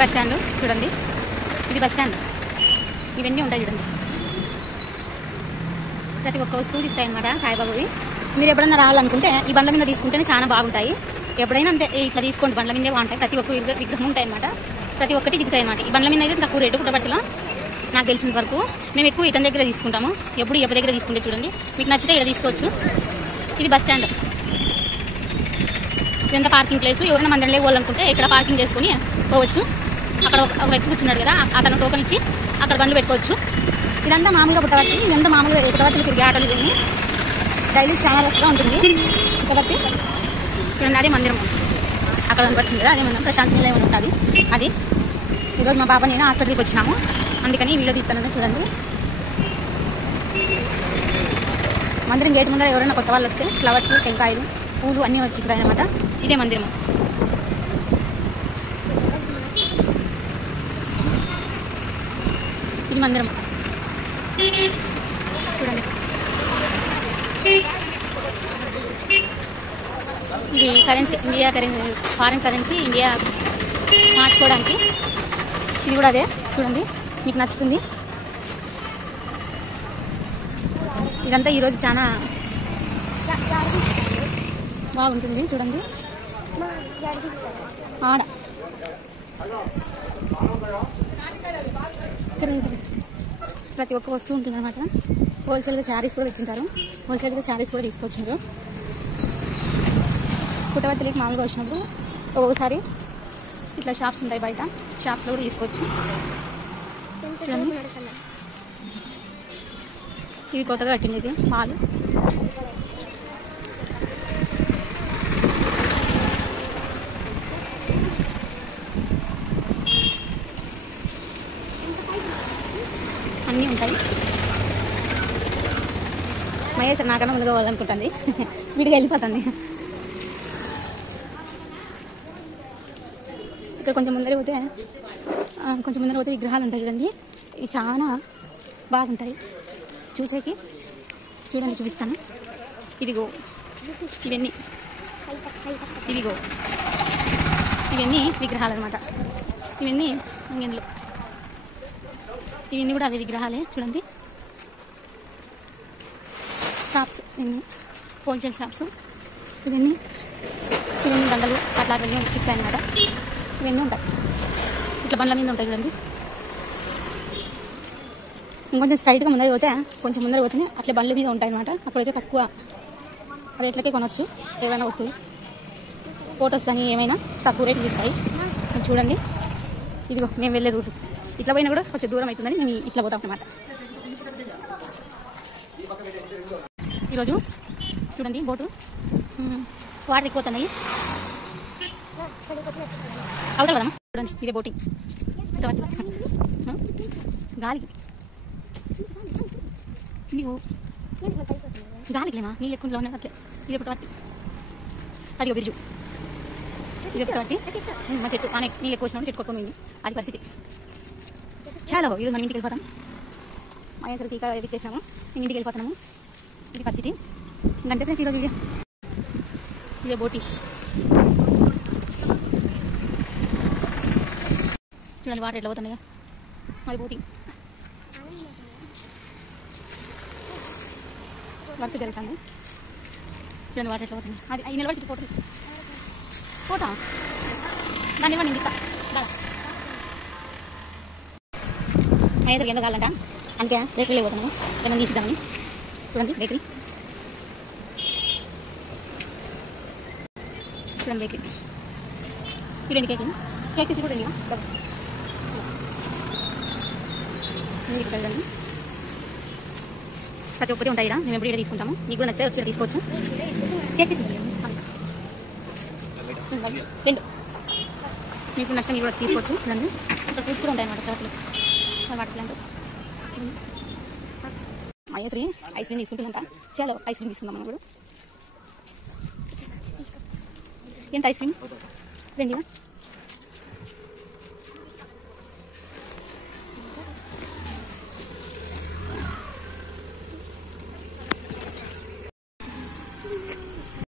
Bus stand చూడండి, ఇది bus stand. ఇవన్నీ ఉంటాయి చూడండి, ప్రతి ఒక్క వస్తువు చెప్తాయి అనమాట సాయిబాబావి. మీరు ఎప్పుడైనా రావాలనుకుంటే ఈ బండ్ల మీద తీసుకుంటేనే చాలా బాగుంటాయి. ఎప్పుడైనా అంతే ఇట్లా తీసుకోండి, బండ్ల మీదే బాగుంటాయి. ప్రతి ఒక్క విగ్రహం ఉంటాయి అనమాట, ప్రతి ఒక్కటి దిగుతాయి అనమాట. ఈ బండ్ల మీద అయితే తక్కువ రేటు పుట్టబట్టిలో నాకు తెలిసిన వరకు. మేము ఎక్కువ ఇతని దగ్గర తీసుకుంటాము, ఎప్పుడు ఎవరి దగ్గర తీసుకుంటే చూడండి. మీకు నచ్చితే ఇక్కడ తీసుకోవచ్చు. ఇది బస్ స్టాండ్, ఇదంతా పార్కింగ్ ప్లేస్. ఎవరైనా మందిరం పోవాలనుకుంటే ఇక్కడ పార్కింగ్ చేసుకుని పోవచ్చు. అక్కడ ఒక వ్యక్తి కూర్చున్నాడు కదా, అతను టోకెన్ ఇచ్చి అక్కడ బండ్లు పెట్టుకోవచ్చు. ఇదంతా మామూలుగా పుట్టబట్టి, ఇదంతా మామూలుగా పుట్టబట్టి తిరిగి ఆటలు ఇవన్నీ డైలీ చాలా రష్గా ఉంటుంది కాబట్టి. చూడండి, అదే మందిరం అక్కడ కనబడుతుంది కదా, అదే మందిరం. ప్రశాంత్ నిలయం ఉంటుంది అది. ఈరోజు మా బాబా నేను హాస్పిటల్కి వచ్చినాము, అందుకని వీడియో తీస్తానని. చూడండి, మందిరం గేట్ ముందర ఎవరైనా కొత్త వాళ్ళు వస్తే ఫ్లవర్స్, టెంకాయలు, పూలు అన్నీ వచ్చి ఇక్కడ అనమాట. ఇదే మందిరం. ఇది మందిరం చూడండి. ఇది currency, India currency, foreign currency India మార్చుకోవడానికి. ఇది కూడా అదే చూడండి, మీకు నచ్చుతుంది. ఇదంతా ఈరోజు చాలా బాగుంటుంది చూడండి. ఆడ ప్రతి ఒక్క వస్తువు ఉంటుంది అనమాట. హోల్సేల్గా శారీస్ కూడా తెచ్చింటారు, హోల్సేల్గా శారీస్ కూడా తీసుకోవచ్చు. పుట్టవర్తికి మామూలుగా వచ్చినప్పుడు ఒక్కొక్కసారి ఇట్లా షాప్స్ ఉంటాయి, బయట షాప్స్లో కూడా తీసుకోవచ్చు. చూడండి, ఇది కొత్తగా కట్టింది, ఇది మాల్. అన్నీ ఉంటాయి. మహేశ్వర్ నాకన్నా ముందుగా పోవాలనుకుంటుంది, స్పీడ్గా వెళ్ళిపోతుంది. ఇక్కడ కొంచెం ముందర పోతే విగ్రహాలు ఉంటాయి చూడండి. ఇవి చాలా బాగుంటాయి చూసేకి. చూడండి, చూపిస్తాను. ఇదిగో ఇవన్నీ విగ్రహాలు అనమాట. ఇవన్నీ అంగన్లు, ఇవన్నీ కూడా అవి విగ్రహాలే చూడండి. షాప్స్, ఇవన్నీ హోల్సేల్ షాప్స్. ఇవన్నీ దండలు అట్లాంటివన్నీ చిక్కాయి అనమాట. ఇవన్నీ ఉంటాయి, ఇట్లా బండ్ల మీద ఉంటాయి చూడండి. ఇంకొంచెం స్ట్రైట్గా ముందర పోతే, కొంచెం ముందర పోతేనే అట్లా బండ్ల మీద ఉంటాయి అనమాట. అప్పుడైతే తక్కువ రేట్లకే కొనవచ్చు ఏమైనా వస్తువులు. ఫొటోస్ కానీ ఏమైనా తక్కువ రేట్లు ఇస్తాయి. చూడండి, ఇదిగో మేము వెళ్ళే రూట్. ఇట్లా పోయినా కూడా కొంచెం దూరం అవుతుందని మేము ఇట్లా పోతాం అన్నమాట. ఈరోజు చూడండి, బోటు వాటర్ ఎక్కువతున్నాయి. అవుతారు కదమ్మా, చూడండి, ఇదే బోటింగ్. గాలికి నీవు గాలికి లేమా, నీళ్ళు ఎక్కువ ఉన్నాయి అట్లే. ఇదే పుట్టబట్టి, అది బిర్జు, ఇదే పుట్టబట్టి మా చెట్టు ఆనే నీళ్ళు ఎక్కువ వచ్చినప్పుడు చెట్టు కొట్టుకుని అది పరిస్థితి. చాలా ఈరోజు మనం ఇంటికి వెళ్ళిపోతాం. మా అయ్యేసరికి టీకా వేయించేసాము, మేము ఇంటికి వెళ్ళిపోతున్నాము. ఇది పరిస్థితి. ఇంకంటే ఫ్రెండ్స్ ఈరోజు వీడియో. ఇదే బోటింగ్ చూడండి, వాటర్ ఎట్లా పోతున్నాయా, అది బోటింగ్. వర్క్ జరుగుతుంది చూడండి, వాటర్ ఎట్లా పోతుంది. అది ఈ నిలబడి పోతా దాన్ని ఇవ్వండి ఇంటికి. అయ్యేసరికి ఎందుకు కావాలంట, అందుకే బేకరీలో పోతున్నాము. దాన్ని తీసిద్దామని. చూడండి బేకరీ, చూడండి బేకరీ. ఈ రెండు కేక్ తీసి కూడా రండి. వెళ్ళండి, ప్రతి ఒక్కటి ఉంటాయి. మేము ఎప్పుడు ఇక్కడ తీసుకుంటాము. మీకు కూడా నచ్చితే వచ్చి తీసుకోవచ్చు. కేక్ తీసుకుంటాం రెండు, మీకు నచ్చితే మీరు కూడా వచ్చి తీసుకోవచ్చు. చూడండి, ఇక్కడ ఫ్రూట్స్ కూడా ఉంటాయి అన్నమాట. Water plant. Maheshwari ice cream తీసుకుంటుందంట. చాలా ఐస్ క్రీమ్ తీసుకుందాం మనం కూడా. ఎంత ఐస్ క్రీమ్? రెండుగా